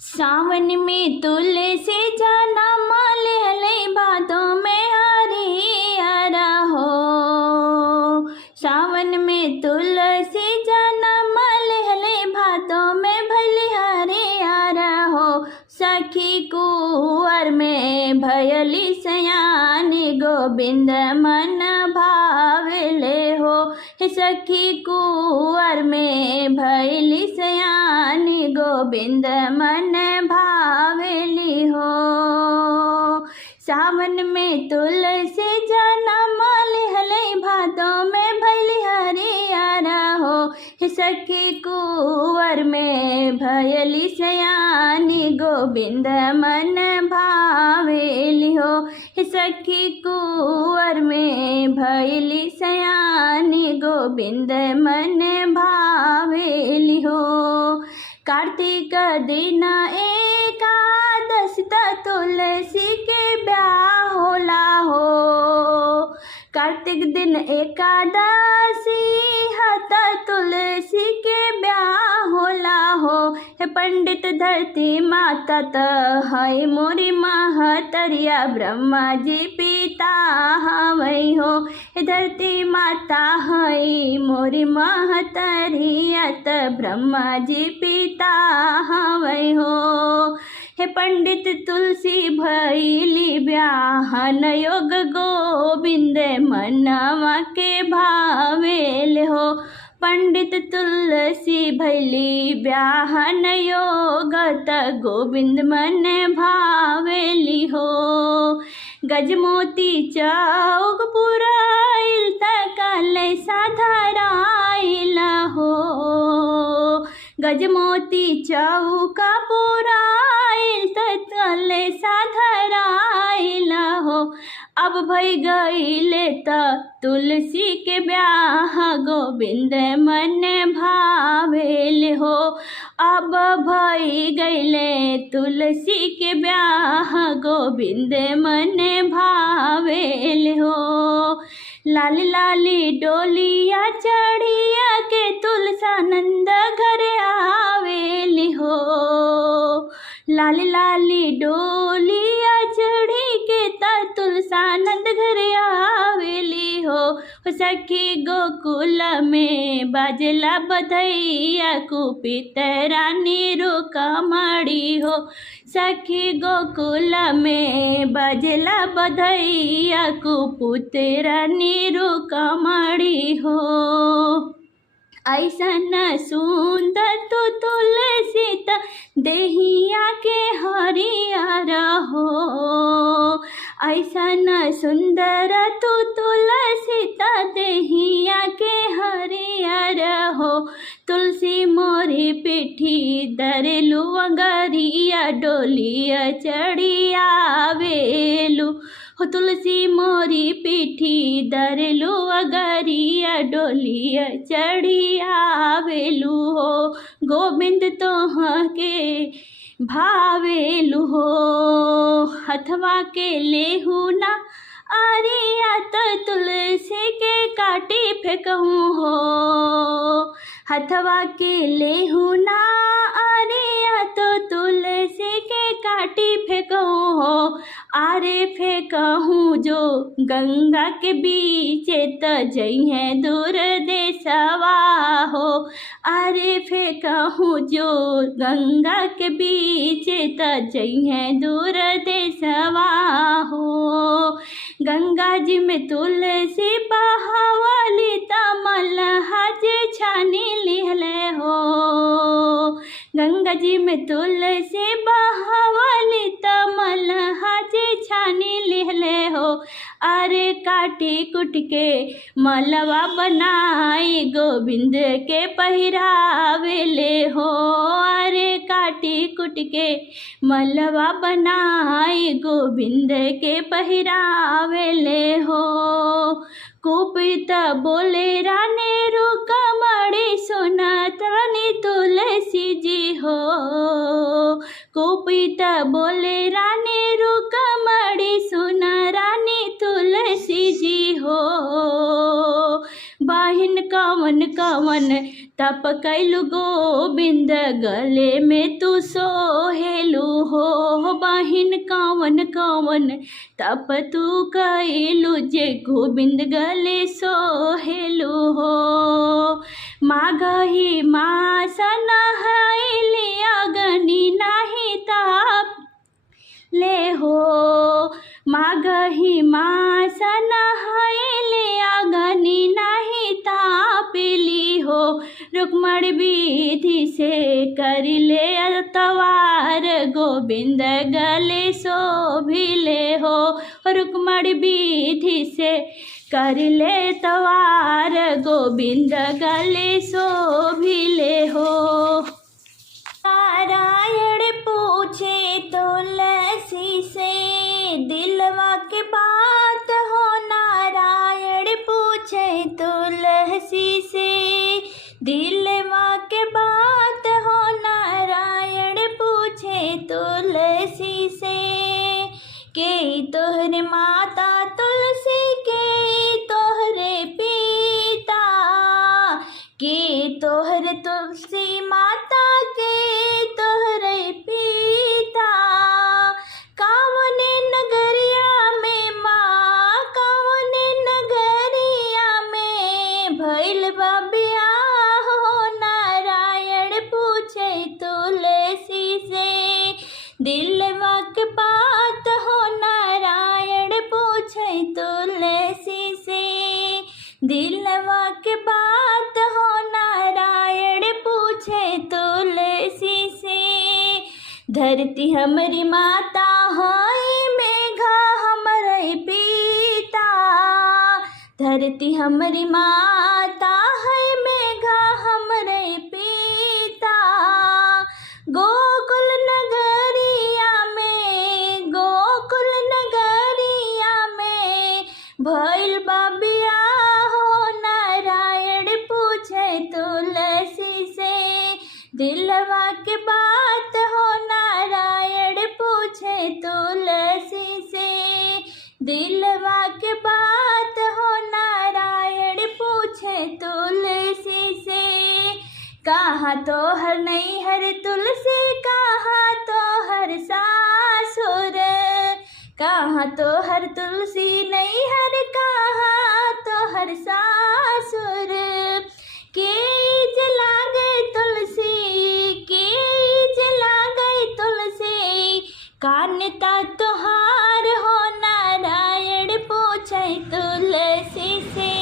सावन में तुलसी जाना माले हले भादों में हरियारा हो। सावन में तुलसी जाना माले हले भादों में भली हरियारा हो। सखी कुंवर में भयली सयानी गोविंद मन भावले हो। हे सखी कुंवर में भयली सयानी गोविंद मन भावली हो। सावन में तुलसी जाना माले हले भादों में भयली हरियारा हो। हे सखी कुंवर में भयली सयानी गोविंद मन भावली हो। हे सखी कुंवर में भयली सयानी गोविंद मन भावली हो। कार्तिक दिन एकादश तुलसी के ब्याह होला हो। कार्तिक दिन एकादशी हत तुलसी के ब्याह होला हो। हे पंडित धरती माता त है मोरी महतरिया ब्रह्मा जी पिता हवै हो। हे धरती माता है मोरी महतरिया त ब्रह्मा जी पिता हवै हो। हे पंडित तुलसी भैली ब्याहन योग गोविंद मनवा के भावेल हो। पंडित तुलसी भैली ब्याहन योग त गोविंद मन भावेली हो। गजमोती चौक पुराइल त काले साधराइल हो। गजमोती चौका पुराइल त काले साधराइल हो। अब भई गईले त तुलसी के ब्याह गोविंद मन भावेल हो। अब भई गईले तुलसी के ब्याह गोविंद मन भावेल हो। लाली लाली डोलिया चढ़िया के तुलसानंद घर आवेली हो। लाली लाली डोलिया चढ़ी के तुलसानंद घर आवेली हो। सखी गोकुल में बाजला बधैया कुपित रानी रुकमणी हो। सखी गोकुल में बाजला बधैया कुपुत रानी रुकमणी हो। ऐसन सुंदर तू तुलसी त देहिया के हरियर हो। ऐसन सुंदर तू तुलसी त देहिया के हरियर हो। तुलसी मोरी पिठी दरेलु अंगरिया डोलिया चढ़िया वेलु हो। तुलसी मोरी पिठी दरेलु अगरिया डोलिया चढ़िया वेलु हो। गोविंद तोहके भावेलु हो। हथवा के लेहु ना अरिया त तुलसी के काटी फेंकहूँ हो। हथवा के लेहु ना अरिया तो तुलसी के काटी फेंकहूँ हो। आरे फेंकहूँ जो गंगा के बीच त जइहे दूर देशवा हो। आरे फेंकहूँ जो गंगा के बीच त जइहे दूर देशवा हो। गंगा जी में तुलसी बहावली त मलहा जे छानी लिहले हो। गंगा जी में तुलसी बहावली त मलहा जे छानी लिहले हो। अरे काटी कुट के मलवा बनाई गोविंद के पहिरावेले हो। अरे काटी कुट के मलवा बनाई गोविंद के पहिरावेले हो। कुपित बोले रानी रुकमणी सुनत रानी तुलसी जी हो। कुपित बोले रानी रुकमणी सुन रानी तुलसी जी हो। बहिन कवन कवन तप कैलु गोविंद गले में तू सोहेलु हो बहिन कवन कवन तप तू कैलु जे गोविंद गले सोहेलु हो। माघही मास नहाइले अगनि नाही ताप ले हो। माघही मास नहाइले अगनि नाही तापली हो। रुक्मणी विधि से करिले अतवार गोविंद गले शोभिले हो। रुक्मणी विधि से करिले तवार गोविंद गले शोभिले हो। नारायण पूछे तुलसी से दिलवा के बात हो। नारायण पूछे तुलसी से दिलवा के बात हो। नारायण पूछे तुलसी से के तोहरे माता तुलसी के तोहरे पिता के तोहरे तुलसी माता के तोहरे पिता कवन नगरिया में माँ कवन नगरिया में भइल बा बियाह हो। नारायण पूछे तुलसी से दिलवा के बात हो। नारायण पूछे तुलसी से दिलवा के बात हो। नारायण पूछे तुलसी से धरती हमारी माता है मेघा हमारे पिता। धरती हमारी माता है मेघा हमारे पिता। गोकुल नगरिया में गोकुल नगरिया में भइल बा बियाह हो। नारायण पूछे तुलसी से दिलवा के बात हो। नारायण पूछे तुलसी से दिलवा के बात हो। नारायण पूछे तुलसी से कहाँ तो हर नहीं हर तुलसी कहाँ तो हर सासुर। कहाँ तो हर तुलसी नहीं हर कहाँ तो हर सासुर। के जला गए तुलसी के जला गए तुलसी कान्यता तुहार हो। नारायण पूछे तुलसी से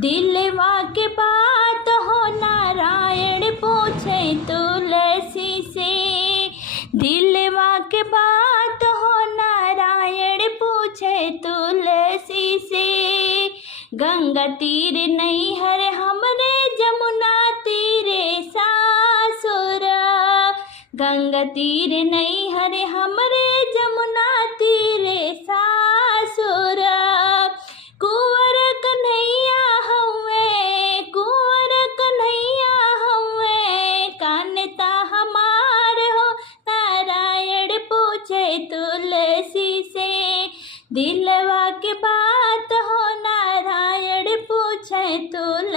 दिलवा के बात हो। नारायण पूछे तुलसी से दिलवा के बात हो। नारायण पूछे तुलसी से गंगा तीर नहीं हरे हमरे जमुना तीरे सासुर। गंगा तीर नहीं हरे हमरे जमुना तीरे सासुर। कुंवर कन्हैया हउए कुंवर कन्हैया हउए कान्यता हमार हो। नारायण पूछे तुलसी से दिलवा के बात हो। नारायण पूछे तुलसी